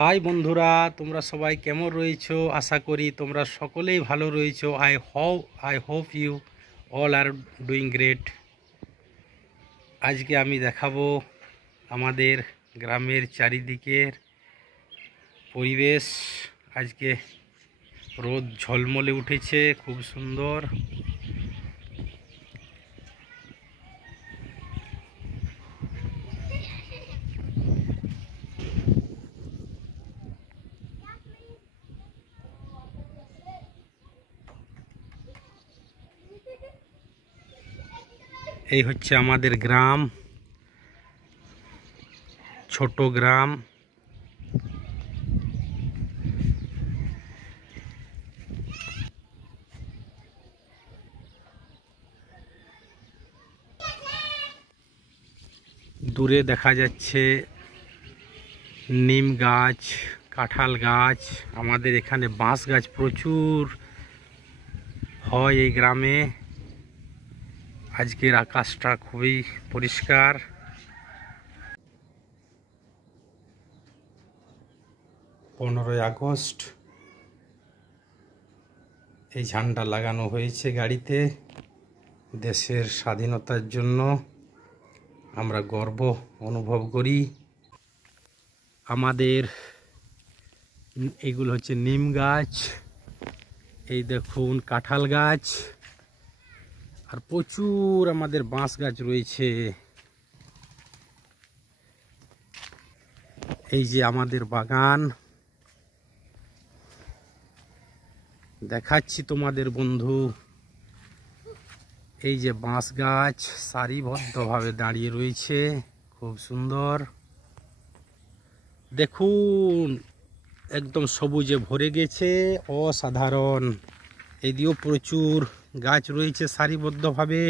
High বন্ধুরা, তোমরা সবাই কেমন রয়েছো? আশা করি তোমরা সকলেই ভালো রয়েছো। I hope you all are doing great. আজকে আমি দেখাবো আমাদের গ্রামের চারিদিকের পরিবেশ। আজকে রোদ ঝলমলে উঠেছে, খুব সুন্দর। এই হচ্ছে আমাদের গ্রাম, ছোট গ্রাম। দূরে দেখা যাচ্ছে নিম গাছ, কাঁঠাল গাছ। আমাদের এখানে বাঁশ গাছ প্রচুর হয় এই গ্রামে। আজকের আকাশটা খুবই পরিষ্কার। 15ই আগস্ট এই ঝান্ডা লাগানো হয়েছে গাড়িতে। দেশের স্বাধীনতার জন্য আমরা গর্ব অনুভব করি। আমাদের এগুলো হচ্ছে নিম গাছ, এই দেখুন কাঁঠাল গাছ, আর প্রচুর আমাদের বাঁশ গাছ রয়েছে। এই যে আমাদের বাগান দেখাচ্ছি তোমাদের বন্ধু। এই যে বাঁশ গাছ সারিবদ্ধভাবে দাঁড়িয়ে রয়েছে, খুব সুন্দর। দেখুন একদম সবুজে ভরে গেছে, অসাধারণ। এদিকেও প্রচুর গাছ রয়েছে সারিবদ্ধভাবে।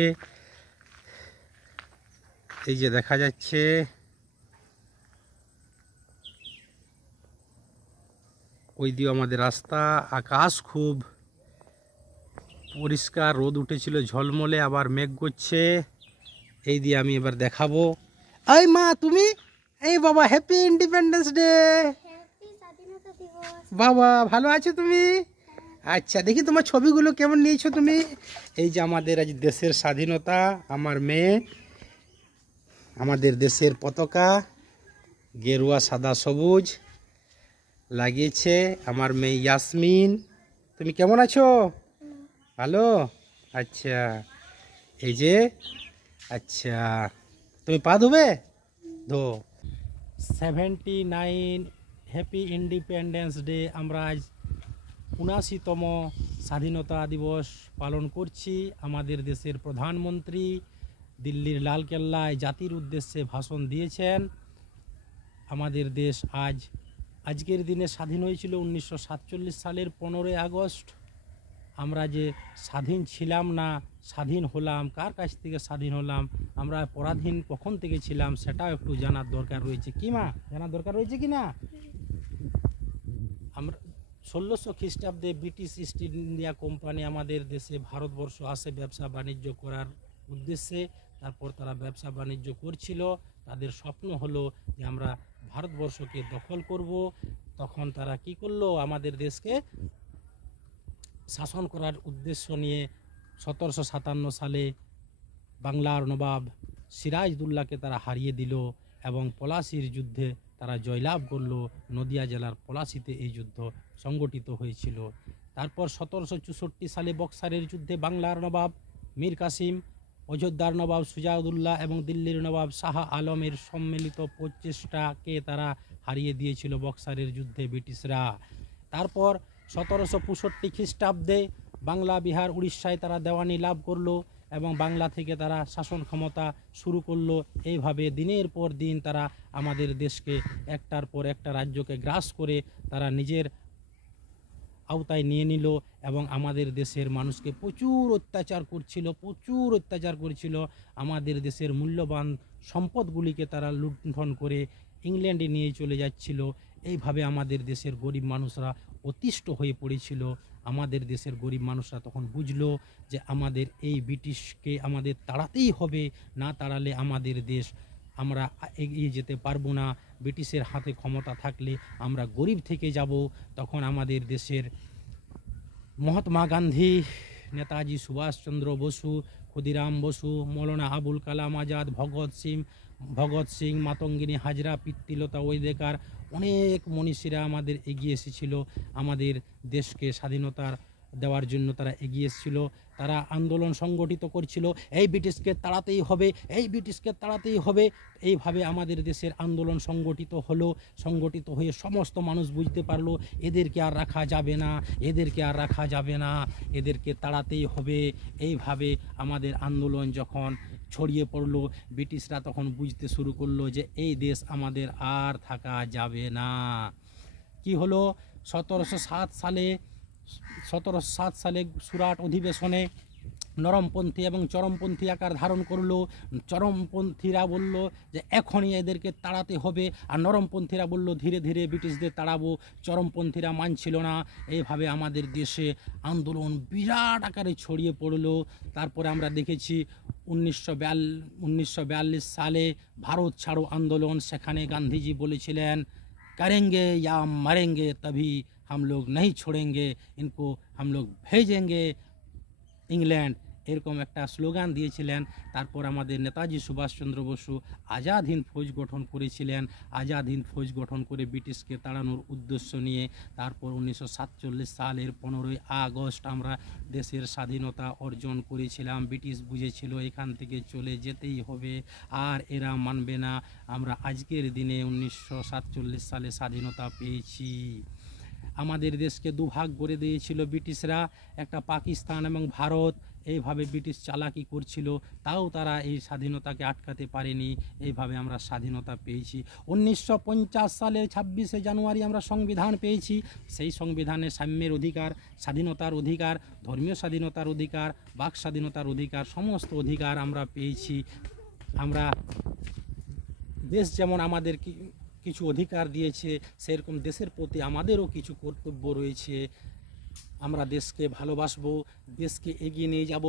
এই যে দেখা যাচ্ছে, ওই দিকে আমাদের রাস্তা। আকাশ খুব পরিষ্কার, রোদ উঠেছিল ঝলমলে, আবার মেঘ করছে। এই দিয়ে আমি এবার দেখাবো। এই মা তুমি, এই বাবা হ্যাপি ইন্ডিপেন্ডেন্স ডে। বাবা ভালো আছো তুমি? আচ্ছা দেখি তোমার ছবিগুলো কেমন নিয়েছো তুমি। এই যে আমাদের আজ দেশের স্বাধীনতা, আমার মেয়ে আমাদের দেশের পতাকা গেরুয়া সাদা সবুজ লাগিয়েছে। আমার মেয়ে ইয়াসমিন। তুমি কেমন আছো? ভালো? আচ্ছা এই যে, আচ্ছা তুমি পা ধোবে? ধো। 79 হ্যাপি ইন্ডিপেন্ডেন্স ডে। আমরা আজ 79তম স্বাধীনতা দিবস পালন করছি। আমাদের দেশের প্রধানমন্ত্রী দিল্লির লালকেল্লায় জাতির উদ্দেশ্যে ভাষণ দিয়েছেন। আমাদের দেশ আজকের দিনে স্বাধীন হয়েছিল 1947 সালের 15ই আগস্ট। আমরা যে স্বাধীন ছিলাম না, স্বাধীন হলাম, কার কাছ থেকে স্বাধীন হলাম, আমরা পরাধীন কখন থেকে ছিলাম, সেটাও একটু জানার দরকার রয়েছে। কি মা, জানার দরকার রয়েছে কি না? আমরা 1600 খ্রিস্টাব্দে ব্রিটিশ ইস্ট ইন্ডিয়া কোম্পানি আমাদের দেশে ভারতবর্ষ আসে ব্যবসা বাণিজ্য করার উদ্দেশ্যে। তারপর তারা ব্যবসা বাণিজ্য করছিল। তাদের স্বপ্ন হলো যে আমরা ভারতবর্ষকে দখল করব। তখন তারা কি করলো, আমাদের দেশকে শাসন করার উদ্দেশ্য নিয়ে 1757 সালে বাংলার নবাব সিরাজদৌল্লাকে তারা হারিয়ে দিল এবং পলাশির যুদ্ধে তারা জয়লাভ করলো। নদিয়া জেলার পলাশিতে এই যুদ্ধ সংগঠিত হয়েছিল। তারপর 1764 সালে বক্সারের যুদ্ধে বাংলার নবাব মীর কাসিম, অযোধ্যার নবাব সুজাউদ্দৌলা এবং দিল্লির নবাব শাহ আলমের সম্মিলিত প্রচেষ্টাকে তারা হারিয়ে দিয়েছিল বক্সারের যুদ্ধে ব্রিটিশরা। তারপর 1765 খ্রিস্টাব্দে বাংলা, বিহার, উড়িষ্যায় তারা দেওয়ানি লাভ করলো এবং বাংলা থেকে তারা শাসন ক্ষমতা শুরু করলো। এইভাবে দিনের পর দিন তারা আমাদের দেশকে একটার পর একটা রাজ্যকে গ্রাস করে তারা নিজের আওতায় নিয়ে নিল এবং আমাদের দেশের মানুষকে প্রচুর অত্যাচার করছিল। আমাদের দেশের মূল্যবান সম্পদগুলিকে তারা লুণ্ঠন করে ইংল্যান্ডে নিয়ে চলে যাচ্ছিল। এইভাবে আমাদের দেশের গরিব মানুষরা অতিষ্ঠ হয়ে পড়েছিল। আমাদের দেশের গরিব মানুষরা তখন বুঝলো যে আমাদের এই ব্রিটিশকে আমাদের তাড়াতেই হবে, না তাড়ালে আমাদের দেশ আমরা এগিয়ে যেতে পারবো না। ব্রিটিশের হাতে ক্ষমতা থাকলে আমরা গরিব থেকে যাব। তখন আমাদের দেশের মহাত্মা গান্ধী, নেতাজি সুভাষচন্দ্র বসু, ক্ষুদিরাম বসু, মৌলানা আবুল কালাম আজাদ, ভগৎ সিং, মাতঙ্গিনী হাজরা, পিতৃলতা ওয়েদেকার, অনেক মনীষীরা আমাদের এগিয়ে এসেছিল। আমাদের দেশকে স্বাধীনতার দেওয়ার জন্য তারা এগিয়ে এসেছিল। তারা আন্দোলন সংগঠিত করছিল, এই ব্রিটিশকে তাড়াতেই হবে, এই ব্রিটিশকে তাড়াতেই হবে। এইভাবে আমাদের দেশের আন্দোলন সংগঠিত হয়ে সমস্ত মানুষ বুঝতে পারলো এদেরকে আর রাখা যাবে না, এদেরকে আর রাখা যাবে না, এদেরকে তাড়াতেই হবে। এইভাবে আমাদের আন্দোলন যখন ছড়িয়ে পড়লো, ব্রিটিশরা তখন বুঝতে শুরু করলো যে এই দেশ আমাদের আর থাকা যাবে না। কি হলো, 1707 সালে সুরাট অধিবেশনে নরমপন্থী এবং চরমপন্থী আকার ধারণ করলো। চরমপন্থীরা বলল যে এখনই এদেরকে তাড়াতে হবে, আর নরমপন্থীরা বলল ধীরে ধীরে ব্রিটিশদের তাড়াবো। চরমপন্থীরা মানছিল না। এইভাবে আমাদের দেশে আন্দোলন বিরাট আকারে ছড়িয়ে পড়লো। তারপরে আমরা দেখেছি 1942 সালে ভারত ছাড়ো আন্দোলন। সেখানে গান্ধীজি বলেছিলেন, करेंगे या मरेंगे तभी हम लोग नहीं छोड़ेंगे, इनको हम लोग भेजेंगे इंग्लैंड, এরকম একটা স্লোগান দিয়েছিলেন। তারপর আমাদের নেতাজি সুভাষচন্দ্র বসু আজাদ হিন্দ ফৌজ গঠন করেছিলেন। আজাদ হিন্দ ফৌজ গঠন করে ব্রিটিশকে তাড়ানোর উদ্দেশ্য নিয়ে তারপর 1947 সালের 15ই আগস্ট আমরা দেশের স্বাধীনতা অর্জন করেছিলাম। ব্রিটিশ বুঝেছিল এখান থেকে চলে যেতেই হবে, আর এরা মানবে না। আমরা আজকের দিনে 1947 সালে স্বাধীনতা পেয়েছি। আমাদের দেশকে দুভাগ করে দিয়েছিল ব্রিটিশরা, একটা পাকিস্তান এবং ভারত। এইভাবে ব্রিটিশ চালাকি করছিল, তাও তারা এই স্বাধীনতাকে আটকাতে পারেনি। এইভাবে আমরা স্বাধীনতা পেয়েছি। 1950 সালের 26শে জানুয়ারি আমরা সংবিধান পেয়েছি। সেই সংবিধানে সাম্যের অধিকার, স্বাধীনতার অধিকার, ধর্মীয় স্বাধীনতার অধিকার, বাক স্বাধীনতার অধিকার, সমস্ত অধিকার আমরা পেয়েছি। আমরা দেশ যেমন আমাদের কিছু অধিকার দিয়েছে, সেরকম দেশের প্রতি আমাদেরও কিছু কর্তব্য রয়েছে। আমরা দেশকে ভালোবাসবো, দেশকে এগিয়ে নিয়ে যাব,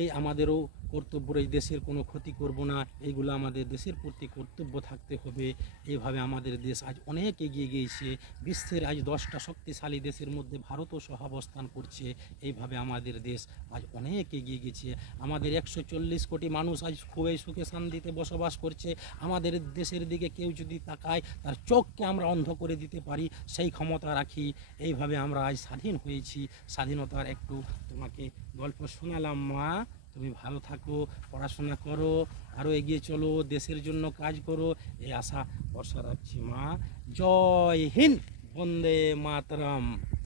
এই আমাদেরও কর্তব্য। এই দেশের কোনো ক্ষতি করব না, এইগুলো আমাদের দেশের প্রতি কর্তব্য থাকতে হবে। এইভাবে আমাদের দেশ আজ অনেক এগিয়ে গিয়েছে। বিশ্বের আজ 10টা শক্তিশালী দেশের মধ্যে ভারতও সহাবস্থান করছে। এইভাবে আমাদের দেশ আজ অনেক এগিয়ে গেছে। আমাদের 140 কোটি মানুষ আজ খুবই সুখে শান্তিতে বসবাস করছে। আমাদের দেশের দিকে কেউ যদি তাকায়, তার চোখকে আমরা অন্ধ করে দিতে পারি, সেই ক্ষমতা রাখি। এইভাবে আমরা আজ স্বাধীন হয়েছি। স্বাধীনতার একটু তোমাকে গল্প শোনালাম মা। তুমি ভালো থাকো, পড়াশোনা করো, আরও এগিয়ে চলো, দেশের জন্য কাজ করো, এই আশা ভরসা রাখছি মা। জয় হিন্দ, বন্দে মাতরম।